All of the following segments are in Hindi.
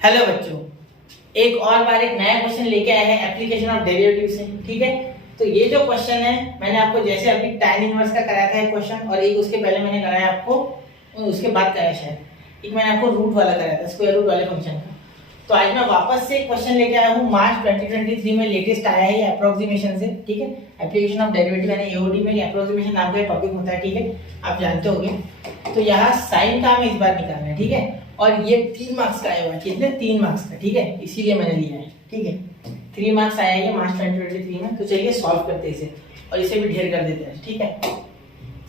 हेलो बच्चों, एक और बार एक नया क्वेश्चन लेके आए हैं एप्लीकेशन ऑफ डेरिवेटिव से। ठीक है, तो ये जो क्वेश्चन है मैंने आपको जैसे अभी tan इनवर्स का कराया था एक क्वेश्चन, और एक उसके पहले मैंने कराया आपको, उसके बाद कराया शायद एक मैंने आपको रूट वाला कराया था, स्क्वायर रूट वाले फंक्शन का। तो आज मैं वापस से एक क्वेश्चन लेके आया हूँ, मार्च 2023 में लेटेस्ट आया है अप्रोक्सीमेशन से। ठीक है, एप्लीकेशन ऑफ डेरिवेटिव यानी एओडी में अप्रोक्सीमेशन नाम का टॉपिक होता है। ठीक है, आप जानते होंगे। तो यहाँ साइन का हमें इस बार निकालना है। ठीक है, और ये 3 मार्क्स का आया हुआ है। कितने? 3 मार्क्स का। ठीक है, इसीलिए मैंने लिया है। ठीक है, 3 मार्क्स आया है मार्च 2023 में। तो चलिए सॉल्व करते हैं इसे, और इसे भी ढेर कर देते हैं। ठीक है,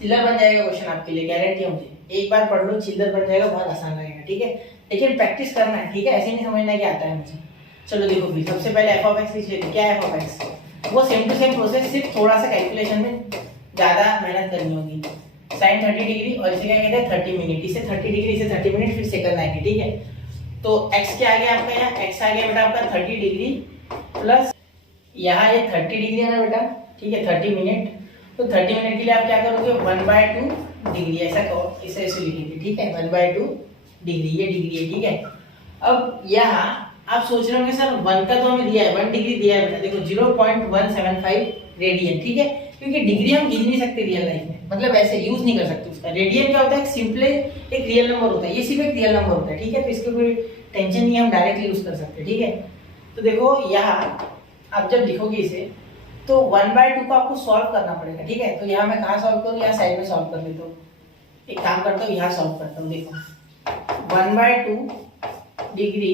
चिल्लर बन जाएगा क्वेश्चन आपके लिए, गारंटी है मुझे। एक बार पढ़ लो, चिल्लर बन जाएगा, बहुत आसान लगेगा। ठीक है, लेकिन प्रैक्टिस करना है। ठीक है, ऐसे नहीं समझना कि आता है मुझे। चलो देखो फिर, सबसे पहले एफ ऑफ एक्स लिख लेते। क्या है एफ ऑफ एक्स? वो सेम टू सेम प्रोसेस, सिर्फ थोड़ा सा कैलकुलेशन में ज्यादा मेहनत करनी होगी। साइन 30 डिग्री और इसे क्या कहते हैं 30 मिनट। इसे 30 डिग्री, इसे 30 मिनट, फिर सेकंड 90। ठीक है, तो x क्या आ गया आपका? यहाँ x आ गया बेटा आपका 30 डिग्री प्लस यहाँ ये 30 डिग्री है ना बेटा। ठीक है, 30 मिनट। तो 30 मिनट के लिए आप क्या करोगे? 1/2 डिग्री, ऐसा कहो, इसे ऐसे लिखेंगे। ठीक है, 1/2 डिग्री, ये डिग्री है। ठीक है, अब यहाँ आप सोच रहे होंगे सर 1 का तो हमें दिया है, 1 डिग्री दिया है बेटा। देखो 0.175 रेडियन। ठीक है, क्योंकि डिग्री हम गिन नहीं सकते रियल लाइफ में, मतलब ऐसे यूज नहीं कर सकते उसका। रेडियन क्या होता है? सिंपली एक रियल नंबर होता है, ये सिर्फ एक रियल नंबर होता है। ठीक है, तो इसकी कोई टेंशन नहीं है, हम डायरेक्टली यूज कर सकते हैं। ठीक है, तो देखो यहाँ आप जब लिखोगे इसे, तो 1/2 को आपको सॉल्व करना पड़ेगा। ठीक है, तो यहाँ मैं कहाँ सॉल्व करूँ? यहाँ साइड में सॉल्व कर लेता हूँ। एक काम करता हूँ, यहाँ सॉल्व करता हूँ। देखो 1/2 डिग्री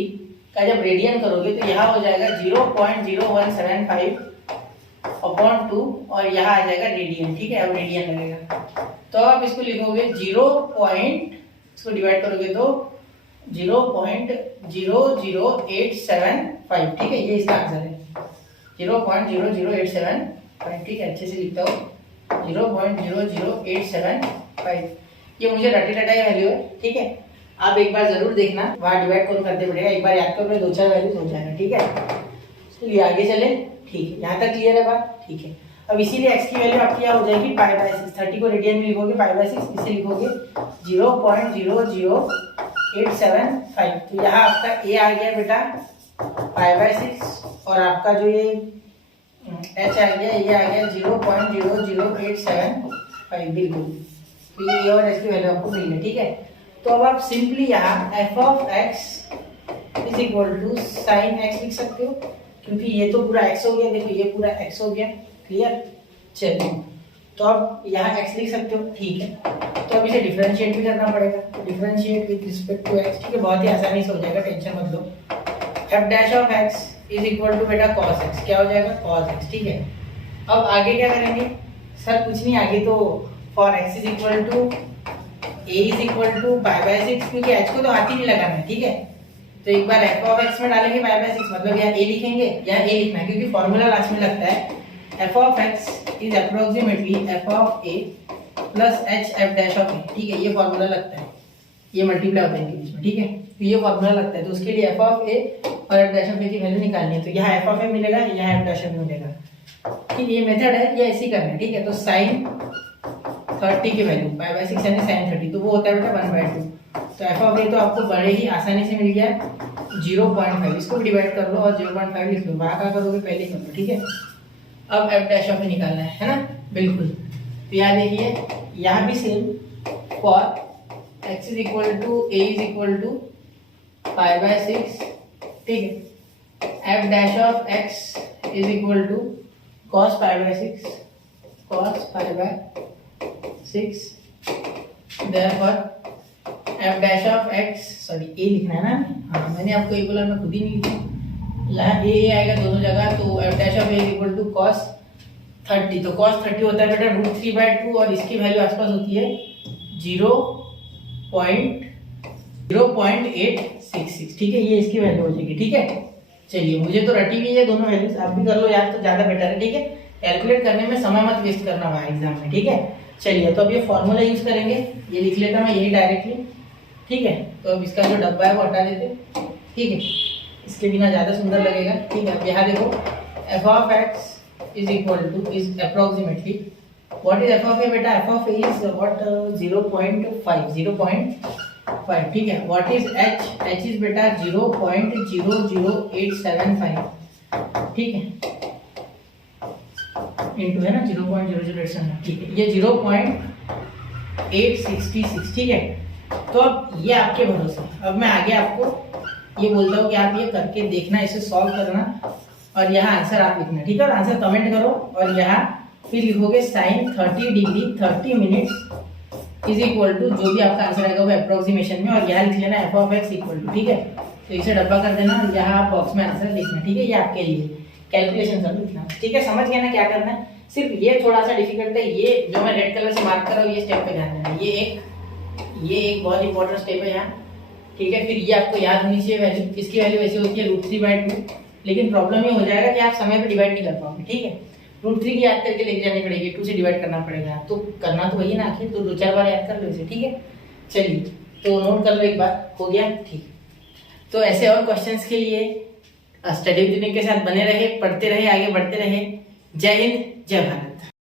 का जब रेडियन करोगे तो यहाँ हो जाएगा 0.0175 अपॉन 2, और यहाँ आ जाएगा रेडियन। ठीक है, अब रेडियन लगेगा, तो आप इसको लिखोगे 0. इसको डिवाइड करोगे तो 0.00875। ठीक है, ये इसका आंसर है 0.00875। ठीक है, अच्छे से लिखता हूँ 0.00875। ये मुझे रटी रटाई वैल्यू है। ठीक है, आप एक बार जरूर देखना, वहाँ डिवाइड कौन करते पड़ेगा, एक बार याद करो, 2-4 वैल्यूज हो जाएगा। ठीक है, चलिए आगे चले। ठीक है, यहाँ तक क्लियर है बात? ठीक है, अब इसीलिए x की वैल्यू आपकी क्या हो जाएगी? π/6। 30 को रेडियन में लिखोगे π/6, इसे लिखोगे 0.00875। तो यहाँ आपका a आ गया बेटा π/6, और आपका जो ये h आ गया, ये आ गया 0.00875। बिल्कुल, तो ये और h की वैल्यू आपको मिल गई। ठीक है, तो अब आप सिंपली यहाँ f of x is equal to sine x लिख सकते हो, क्योंकि ये तो पूरा x हो गया। देखो ये पूरा x हो गया। क्लियर? चलिए, तो आप यहाँ x लिख सकते हो। ठीक है, तो अब इसे डिफरेंशिएट भी करना पड़ेगा। तो differentiate with respect to x। ठीक है, बहुत ही आसानी से हो जाएगा, टेंशन मत लो। f dash of x is equal to बेटा cos x। क्या हो जाएगा? cos x। ठीक है, अब आगे क्या करेंगे सर? कुछ नहीं, आगे तो for x is equal to a is equal to π/6, क्योंकि h को तो हाथ ही नहीं लगाना है। ठीक है, तो एक बार f ऑफ x में डालेंगे π/6, मतलब यहाँ a लिखेंगे, यहाँ a लिखना है, क्योंकि फॉर्मूला लास्ट में लगता है f of x is approximately f of a plus h f dash of a। ठीक है, ये फॉर्मूला लगता है, ये मल्टीप्लाई होता है इनके बीच में। ठीक है, तो ये फॉर्मूला लगता है, तो उसके लिए f ऑफ a और f डैश ऑफ a की वैल्यू निकालनी है। तो यहाँ f ऑफ a मिलेगा, यहाँ f डैश ऑफ a मिलेगा। ठीक है, ये मेथड है, ये ऐसे ही करना है। ठीक है, तो sin 30 की वैल्यू π/6 यानी sin 30, तो वो होता है बेटा 1/2। तो f ऑफ a तो आपको बड़े ही आसानी से मिल गया 0.5। इसको डिवाइड कर लो और 0.5 लिख लो, वहाँ का करोगे पहले कर लो। ठीक है, अब f डैश ऑफ a निकालना है ना? बिल्कुल, तो यहाँ देखिए, यहाँ भी same for x is equal to a is equal to π/6। ठीक है, f dash of x is equal to cos π/6, cos π/6। therefore f dash of x, sorry a लिखना है ना? हाँ, मैंने आपको ये बोला, मैं खुद ही नहीं लिखा। यहाँ a आएगा दोनों जगह, तो f dash of a is equal to cos 30। तो cos 30 होता है बेटा √3/2, और इसकी वैल्यू आसपास होती है 0.0866। ठीक है, ये इसकी वैल्यू हो जाएगी। ठीक है, चलिए, मुझे तो रटी हुई है दोनों वैल्यूज, आप भी कर लो यार, तो ज्यादा बेटर है। ठीक है, कैलकुलेट करने में समय मत वेस्ट करना भाई एग्जाम में। ठीक है, चलिए, तो अब ये फॉर्मूला यूज करेंगे, ये लिख लेता मैं यही डायरेक्टली। ठीक है, तो अब इसका जो डब्बा है वो हटा देते। ठीक है, इसके बिना ज्यादा सुंदर लगेगा। ठीक है, अब यहाँ देखो f of x is equal two is approximately what is f of a बेटा? f of a is what 0.5 5, ठीक है। What is H? H is बेटा 0.00875, ठीक है, इंटू है ना 0.00875, ठीक है, ये 0.866, ठीक है। तो अब ये आपके भरोसे। अब मैं आगे आपको ये बोलता हूँ कि आप ये करके देखना, इसे सॉल्व करना और यहाँ आंसर आप लिखना, ठीक है। और आंसर कमेंट करो और यहाँ फिर लिखोगे sine 30 degree 30 minutes is equal to जो भी आपका आंसर आएगा वो अप्रोक्सीमेशन में, और यहाँ लिख लेना F of X equal to, ठीक है। तो इसे डब्बा कर देना और यहाँ आप बॉक्स में आंसर लिखना, ठीक है। ये आपके लिए कैलकुलेशन सब लिखना, ठीक है। समझ गए ना क्या करना है? सिर्फ ये थोड़ा सा डिफिकल्ट है, ये जो मैं रेड कलर से मार्क कर रहा हूँ ये स्टेप पे ध्यान देना। ये एक बहुत इंपॉर्टेंट स्टेप है यहाँ, ठीक है। फिर ये आपको याद होनी चाहिए वैल्यू, इसकी वैल्यू वैसे होती है √3/2, लेकिन प्रॉब्लम ये हो जाएगा कि आप समय पे डिवाइड नहीं कर पाओगे, ठीक है। √3 की याद करके लेके जानी पड़ेगी, 2 से डिवाइड करना पड़ेगा, तो करना तो वही ना आखिर, तो 2-4 बार याद कर लो इसे, ठीक है। चलिए तो नोट कर लो एक बार, हो गया, ठीक। तो ऐसे और क्वेश्चंस के लिए स्टडी विद यूनिक के साथ बने रहे, पढ़ते रहे, आगे बढ़ते रहे। जय हिंद, जय भारत।